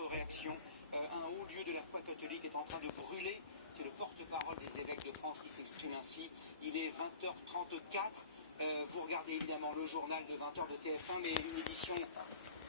votre réaction. Un haut lieu de la foi catholique est en train de brûler. C'est le porte-parole des évêques de France qui s'exprime ainsi. Il est 20h34. Vous regardez évidemment le journal de 20h de TF1, mais une édition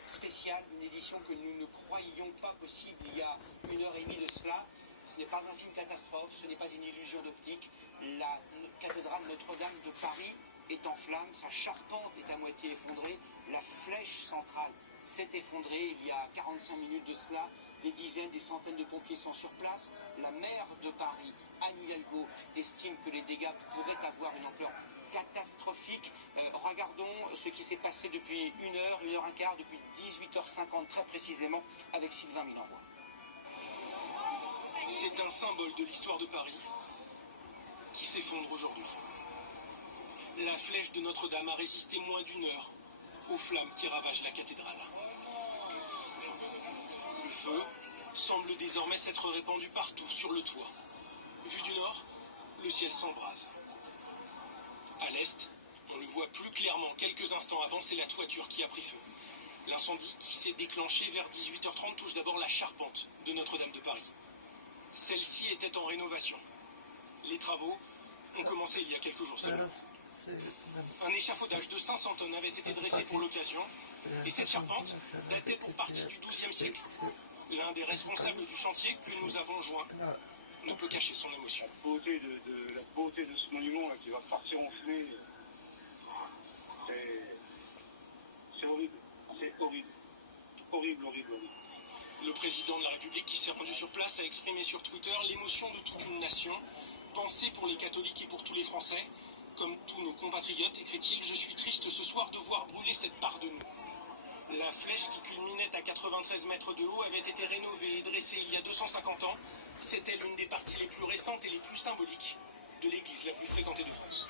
spéciale, une édition que nous ne croyions pas possible il y a 1h30 de cela. Ce n'est pas un film catastrophe, ce n'est pas une illusion d'optique. La cathédrale Notre-Dame de Paris est en flammes, sa charpente est à moitié effondrée, la flèche centrale s'est effondrée il y a 45 minutes de cela. Des dizaines, des centaines de pompiers sont sur place. La maire de Paris, Anne Hidalgo, estime que les dégâts pourraient avoir une ampleur catastrophique. Regardons ce qui s'est passé depuis 1h15, depuis 18h50 très précisément, avec Sylvain Milenvoix. C'est un symbole de l'histoire de Paris qui s'effondre aujourd'hui. La flèche de Notre-Dame a résisté moins d'une heure aux flammes qui ravagent la cathédrale. Le feu semble désormais s'être répandu partout sur le toit. Vu du nord, le ciel s'embrase. À l'est, on le voit plus clairement quelques instants avant, c'est la toiture qui a pris feu. L'incendie qui s'est déclenché vers 18h30 touche d'abord la charpente de Notre-Dame de Paris. Celle-ci était en rénovation. Les travaux ont commencé il y a quelques jours seulement. Un échafaudage de 500 tonnes avait été dressé pour l'occasion, et cette charpente datait pour partie du XIIe siècle. L'un des responsables du chantier que nous avons joint ne peut cacher son émotion. La beauté de ce monument là, qui va partir en fumée, c'est horrible. C'est horrible. Horrible, horrible, horrible. Le président de la République qui s'est rendu sur place a exprimé sur Twitter l'émotion de toute une nation. Pensée pour les catholiques et pour tous les Français. Comme tous nos compatriotes, écrit-il, je suis triste ce soir de voir brûler cette part de nous. La flèche qui culminait à 93 mètres de haut avait été rénovée et dressée il y a 250 ans. C'était l'une des parties les plus récentes et les plus symboliques de l'église la plus fréquentée de France.